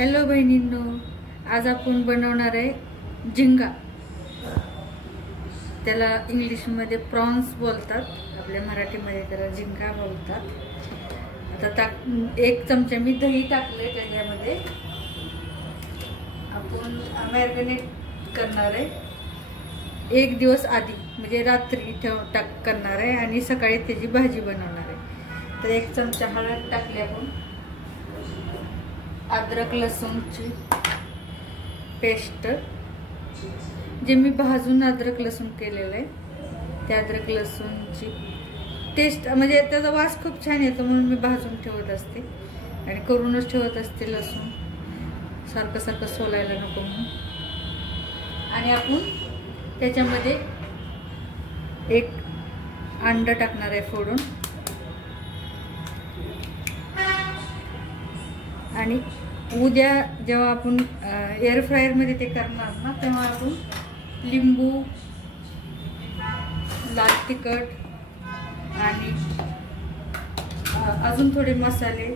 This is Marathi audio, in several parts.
हॅलो बहिणींनो, आज आपण बनवणार आहे झिंगा। त्याला इंग्लिशमध्ये प्रॉन्स बोलतात, आपल्या मराठीमध्ये त्याला झिंगा बोलतात। आता एक चमचा मी दही टाकले, त्याच्यामध्ये आपण मॅरिनेट करणार आहे। एक दिवस आधी म्हणजे रात्री करणार आहे आणि सकाळी त्याची भाजी बनवणार आहे। तर एक चमचा हळद टाकली आपण, अद्रक लसूणची पेस्ट, जे मी भाजून अद्रक लसूण केलेलं आहे, त्या अद्रक लसूणची टेस्ट म्हणजे त्याचा वास खूप छान येतो, म्हणून मी भाजून ठेवत असते आणि करूनच ठेवत असते लसूण, सारखं सारखं सोलायला नको म्हणून। आणि आपण त्याच्यामध्ये एक अंड टाकणार आहे फोडून, आणि उद्या जेव्हा आपण एअर फ्रायर मध्ये ते करणार ना, तेव्हा आपण लिंबू, लाल तिखट आणि अजून थोडे मसाले,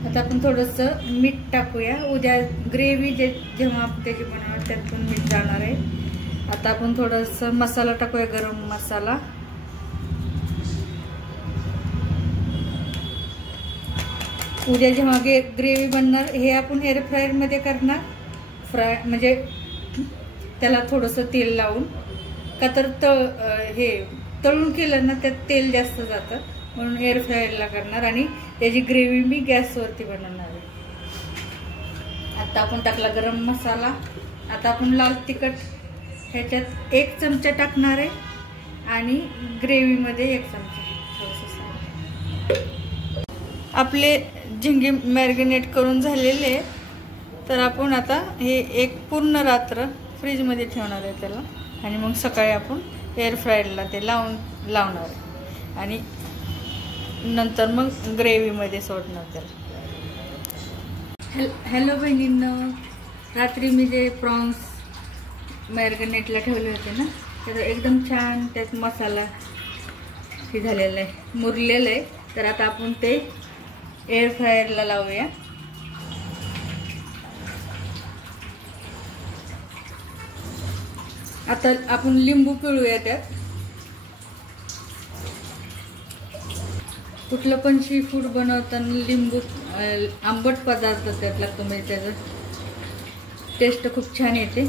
आता आपण थोडंसं मीठ टाकूया। उद्या ग्रेव्ही जेव्हा आपण त्याची बनवणार त्यातून मीठ जाणार आहे। आता आपण थोडंसं मसाला टाकूया, गरम मसाला। उद्या जेव्हा ग्रेव्ही बनणार, हे आपण एअर फ्रायर मध्ये करणार। फ्राय म्हणजे त्याला थोडंसं तेल लावून, का तर हे तळून केलं ना त्यात तेल जास्त जातं, म्हणून एअर फ्रायरला करणार आणि त्याची ग्रेव्ही मी गॅसवरती बनवणार आहे। आता आपण टाकला गरम मसाला। आता आपण लाल तिखट ह्याच्यात 1 चमचा टाकणार आहे आणि ग्रेव्ही मध्ये 1 चमचा। आपले झिंगे मॅरिनेट करून झालेले, तर आपण आता हे एक पूर्ण रात्र फ्रीज मध्ये ठेवणार आहे त्याला, आणि मग सकाळी आपण एअर फ्रायरला ते लावणार आहे आणि नंतर मग ग्रेव्ही मध्ये सोडणार त्याला। हॅलो बहिणींनो, रात्री मी जे प्रॉन्स मॅरिनेटला ठेवले होते ना, त्याचा एकदम छान त्यात मसाला हे झालेला आहे, मुरलेलं आहे। तर आता आपण ते एअर फ्रायरला लावूया। आता आपण लिंबू पिळूया त्यात। कुठलं पण सी फूड बनवताना लिंबू, आंबट पदार्थ त्यात लागतो, म्हणजे त्याचं टेस्ट खूप छान येते।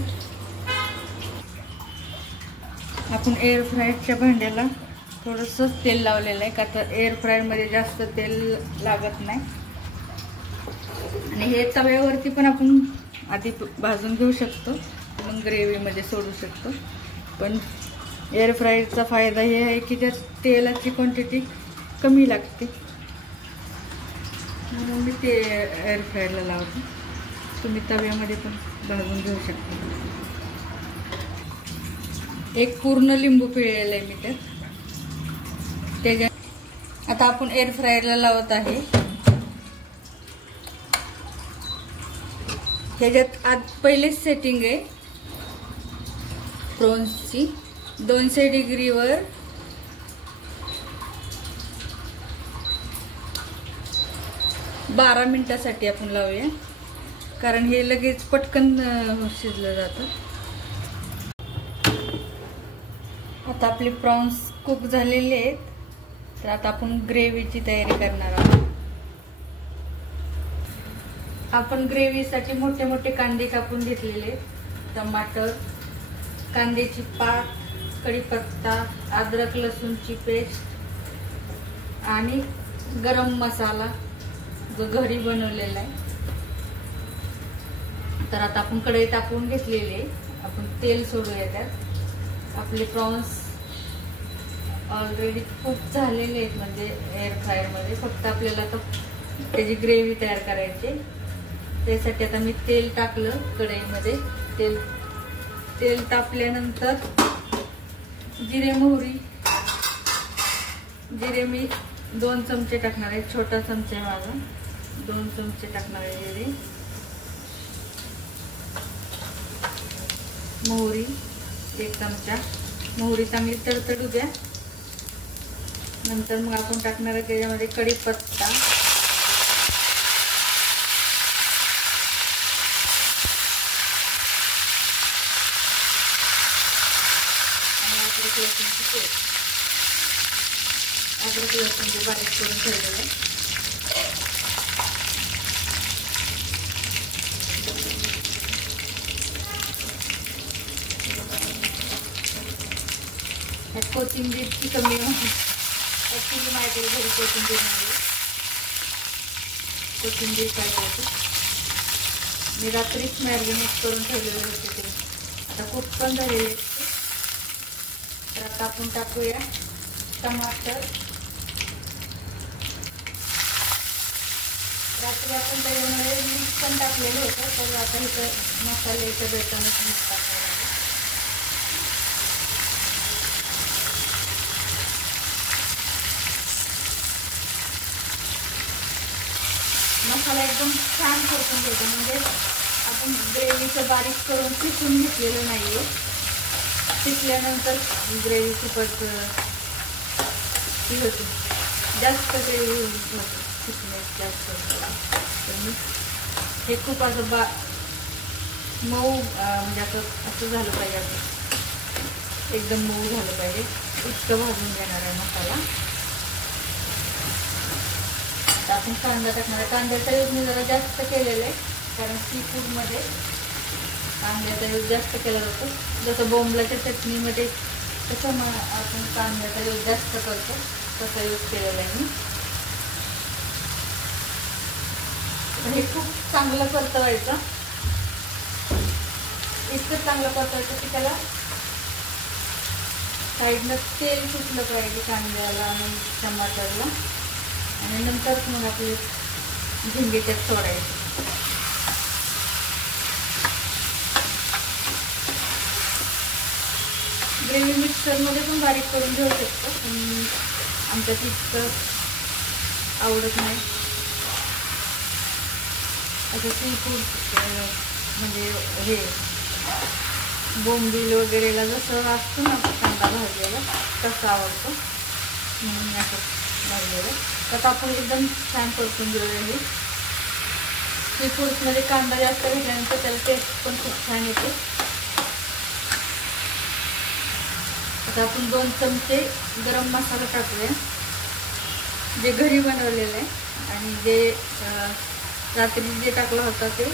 आपण एअर फ्रायरच्या भांड्याला थोडंसं तेल लावलेलं आहे, का तर एअर फ्रायर मध्ये जास्त तेल लागत नाही। आणि हे तव्यावरती पण आपण आधी भाजून घेऊ शकतो, मग ग्रेव्ही मध्ये सोडू शकतो। पण एअर फ्रायरचा फायदा हे आहे की त्यात तेलाची क्वांटिटी कमी लागते, म्हणून मी ते एअर फ्रायरला लावते। तुम्ही तव्यामध्ये पण भाजून घेऊ शकता। एक पूर्ण लिंबू पिळलेला आहे मी त्यात। आता आपण एअर फ्रायरला लावत आहे। ह्याच्यात आज पहिलेच सेटिंग आहे प्रॉन्सची, 200 डिग्रीवर 12 मिनिटासाठी आपण लावूया, कारण हे लगेच पटकन शिजलं जातं। आता आपले प्रॉन्स कुक झालेले आहेत, तर आता आपण ग्रेव्हीची तयारी करणार आहोत। आपण ग्रेव्हीसाठी मोठे मोठे कांदे कापून घेतलेले, टमाटर, कांद्याची पात, कढीपत्ता, अद्रक लसूणची पेस्ट आणि गरम मसाला जो घरी बनवलेला आहे। तर आता आपण कढई टाकून घेतलेले, आपण तेल सोडूया त्यात। आपले प्रॉन्स ऑलरेडी कुक झालेले आहेत, म्हणजे एअर फ्रायर मध्ये, फक्त आपल्याला तर त्याची ग्रेव्ही तयार करायची। त्यासाठी आता मी तेल टाकलं कढईमध्ये। तेल तापल्यानंतर जिरे मोहरी, जिरे मी 2 चमचे टाकणार आहे, छोटा चमचा आहे माझा, 2 चमचे टाकणार आहे जिरे। मोहरी 1 चमचा, मोहरी चांगली तडतडू द्या। नंतर मग आपण टाकणार आहे त्याच्यामध्ये कढीपत्ता, अद्रक लसूणची पेस्ट, अद्रक लसूण जे बारीक करून ठेवलेलं आहे. कोथिंबीरची कमी ॲक्च्युली माझ्याकडे घरी कोथिंबीर नाही, कोथिंबीर पाहिजे. मी रात्रीच मॅरिनेट करून ठेवलेले होते ते, आता खूप पण झालेले. तर आता आपण टाकूया टमाटर. रात्री आपण त्याच्यामध्ये मीठ पण टाकलेलं होतं, तर आता इथं मसाल्याच्या बेटामध्ये मीठ टाकायला. मसाला एकदम छान परतून घ्यायचा, म्हणजे आपण ग्रेव्हीचं बारीक करून पिसून घेतलेलं नाही आहे. पिसल्यानंतर ग्रेव्ही खूपच ही होती, जास्त ग्रेव्ही होती, थिकनेस जास्त होता. तर मी हे खूप असं मऊ म्हणजे असं झालं पाहिजे, असं एकदम मऊ झालं पाहिजे, इतकं भाजून घेणार आहे मसाला. आपण कांदा टाकणार आहे. कांद्याचा यूज मी जरा जास्त केलेला आहे, कारण सी फूडमध्ये कांद्याचा यूज जास्त केला जातो. जसं बोंबलाच्या चटणीमध्ये कसं आपण कांद्याचा यूज जास्त करतो, तसा यूज केलेला आहे मी. हे खूप चांगलं परतवायचं, इतकं चांगलं परतवायचं की त्याला साईडनं तेल सुटलं पाहिजे कांद्याला आणि टमाटरला, आणि नंतर मग आपले झिंगे त्यात सोडायचे. ग्रेव्ही मिक्सरमध्ये पण बारीक करून घेऊ शकतो, पण आमच्यात इतकं आवडत नाही. असं सी फूड म्हणजे हे बोंबील वगैरेला जसं असतो ना कांदा भाजलेला, तसं आवडतो म्हणून मी असं भाजलेलं. तर आपण एकदम छान परतून घेऊया. हे सी फूड्समध्ये कांदा जास्त घेतल्यानंतर त्याला टेस्ट पण खूप छान येते. आता आपण 2 चमचे गरम मसाला टाकूया, जे घरी बनवलेलं आहे, आणि जे रात्री जे टाकला होता ते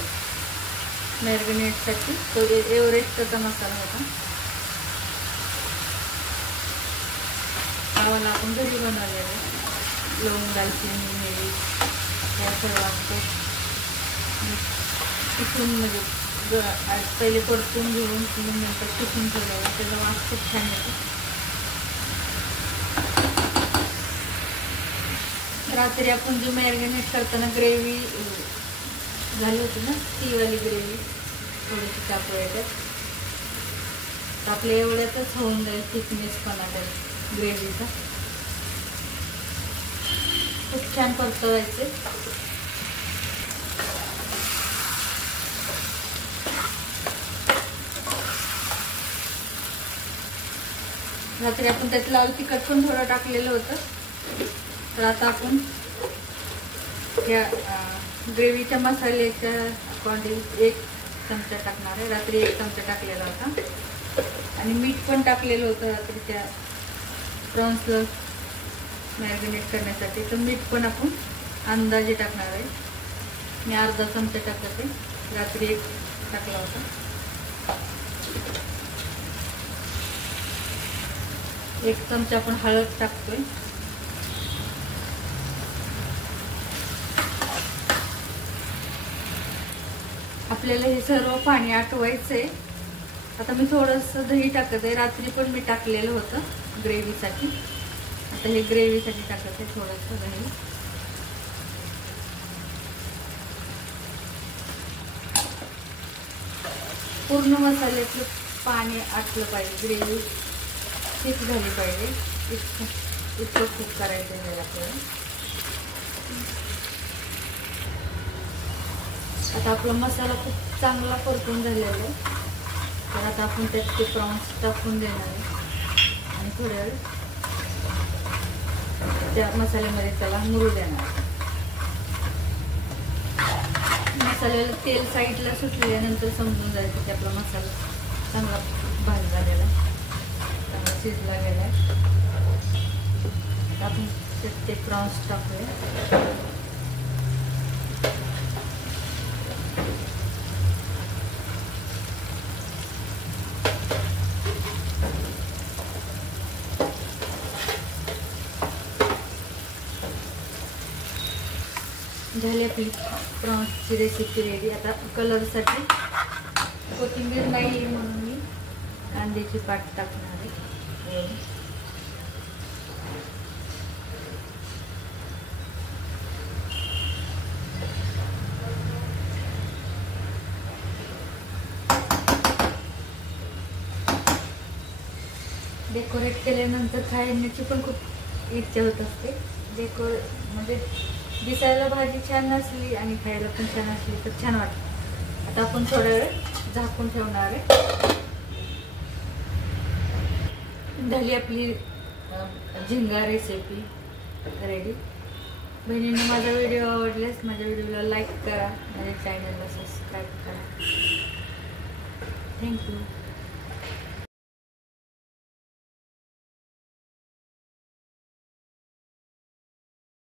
मॅरिनेटसाठी, तो एव्हरेस्टचा मसाला होता. हा वाला आपण घरी बनवलेला आहे. लवंग, दालचिनी, मिरी या सर्वांचं किसून म्हणजे पहिले परतून घेऊन नंतर किसून ठेवलेलं, त्याचा वास खूप छान येतो. रात्री आपण जी मॅरिनेट करताना ग्रेव्ही झाली होती ना, ती वाली ग्रेव्ही थोडीशी टाकूया त्यात. आपल्या एवढ्यातच होऊन जाईल थिकनेसपणा त्या ग्रेव्हीचा. खूप छान परतवायचे. रात्री आपण त्यात लाल तिखट पण थोडं टाकलेलं होतं. तर आता आपण या ग्रेव्हीच्या मसाल्याच्या अकॉर्डिंग 1 चमचा टाकणार आहे. रात्री 1 चमचा टाकलेला होता, आणि मीठ पण टाकलेलं होतं रात्री त्या प्रॉन्सला मॅरिनेट करण्यासाठी. तर मीठ पण आपण अंदाजे टाकणार आहे. मी अर्धा चमचा टाकते, रात्री 1 टाकला होता. 1 चमचा आपण हळद टाकतोय. आपल्याला हे सर्व पाणी आटवायचंय. आता मी थोडंसं दही टाकत आहे, रात्री पण मी टाकलेलं होतं ग्रेव्हीसाठी. आता हे ग्रेव्हीसाठी टाकत आहे थोडंसं दही. पूर्ण मसाल्याचं पाणी आटलं पाहिजे, ग्रेव्ही थिक झाली पाहिजे, इतकं खूप करायचं आहे आपल्याला. आता आपला मसाला खूप चांगला परतून झालेला आहे. तर आता आपण त्यात ते प्रॉन्स टाकून देणार आहे, आणि थोड्या वेळ त्या मसाल्यामध्ये त्याला मुरू देणार. मसाल्याला तेल साईडला सुटल्यानंतर समजून जायचं की आपला मसाला चांगला भाजला झालेला, चांगला शिजला गेलाय. आपण ते प्रॉन्स टाकूया. झाली आपली प्रॉन्सची रेसिपी रेडी. आता कलरसाठी कोथिंबीर नाही म्हणून मी कांद्याची पात टाकणार आहे. डेकोरेट केल्यानंतर खाण्याची पण खूप इच्छा होत असते. म्हणजे दिसायला भाजी छान नसली आणि खायला पण छान असली तर छान वाटतं. आता आपण थोडा वेळ झाकून ठेवणार आहे. झाली आपली झिंगा रेसिपी रेडी. बहिणींनी माझा व्हिडिओ आवडल्यास माझ्या व्हिडिओला लाईक करा, माझ्या चॅनलला सबस्क्राईब करा. थँक्यू.